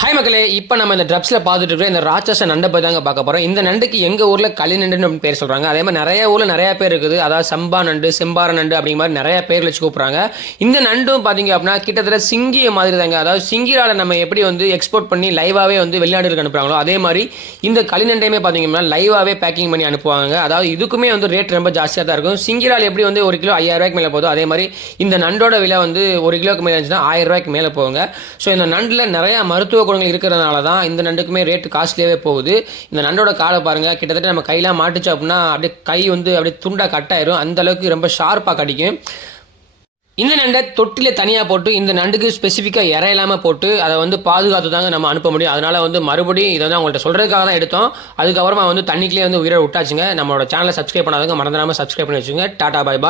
Hi மக்களே, இப்போ நம்ம இந்த ட்ரப்ஸில் பார்த்துட்டு இருக்கிற இந்த ராட்சச நண்டை பற்றி தாங்க பார்க்க போகிறோம். இந்த நண்டுக்கு எங்கள் ஊரில் களி நண்டுன்னு பேர் சொல்கிறாங்க. அதே மாதிரி நிறைய ஊரில் நிறையா பேர் இருக்குது. அதாவது சம்பா நண்டு, செம்பார நண்டு அப்படிங்கிற மாதிரி நிறைய பேர் வச்சு கூப்பிட்றாங்க. இந்த நண்டும் பார்த்தீங்க அப்படின்னா கிட்டத்தட்ட சிங்கிய மாதிரி தாங்க. அதாவது சிங்கிரால நம்ம எப்படி வந்து எக்ஸ்போர்ட் பண்ணி லைவாகவே வந்து வெளிநாடுகளுக்கு அனுப்புகிறாங்களோ அதே மாதிரி இந்த களி நண்டையுமே பார்த்தீங்கன்னா லைவாகவே பேக்கிங் பண்ணி அனுப்புவாங்க. அதாவது இதுக்குமே வந்து ரேட் ரொம்ப ஜாஸ்தியாக தான் இருக்கும். சிங்கிரால் எப்படி வந்து 1 கிலோ 5000 ரூபாய்க்கு மேலே போதும், அதே மாதிரி இந்த நண்டோட விலை வந்து 1 கிலோக்கு மேலே இருந்துச்சுன்னா 1000 ரூபாய்க்கு மேலே போகுங்க. ஸோ இந்த நண்டில் நிறையா மருத்துவ குணங்கள் இருக்கிறதுனால தான் இந்த நண்டுக்குமே ரேட்டு காஸ்ட்லியாகவே போகுது. இந்த நண்டோட காலை பாருங்கள், கிட்டத்தட்ட நம்ம கையெல்லாம் மாட்டுச்சு அப்படின்னா அப்படியே கை வந்து அப்படியே துண்டாக கட்டாயிரும். அந்த அளவுக்கு ரொம்ப ஷார்ப்பாக கடிக்கும். இந்த நண்டை தொட்டில தனியாக போட்டு இந்த நண்டுக்கு ஸ்பெசிஃபிக்காக இறையில்லாமல் போட்டு அதை வந்து பாதுகாத்து தாங்க நம்ம அனுப்ப முடியும். அதனால் வந்து மறுபடியும் இதை வந்து அவங்கள்ட்ட சொல்கிறதுக்காக தான் எடுத்தோம். அதுக்கப்புறமா வந்து தண்ணிக்குள்ளே வந்து உயிரை விட்டாச்சுங்க. நம்மளோட சேனலை சப்ஸ்கிரைப் பண்ணாதவங்க மறந்துடாமல் சப்ஸ்கிரைப் பண்ணி வச்சுங்க. டாடா பாய் பாய்.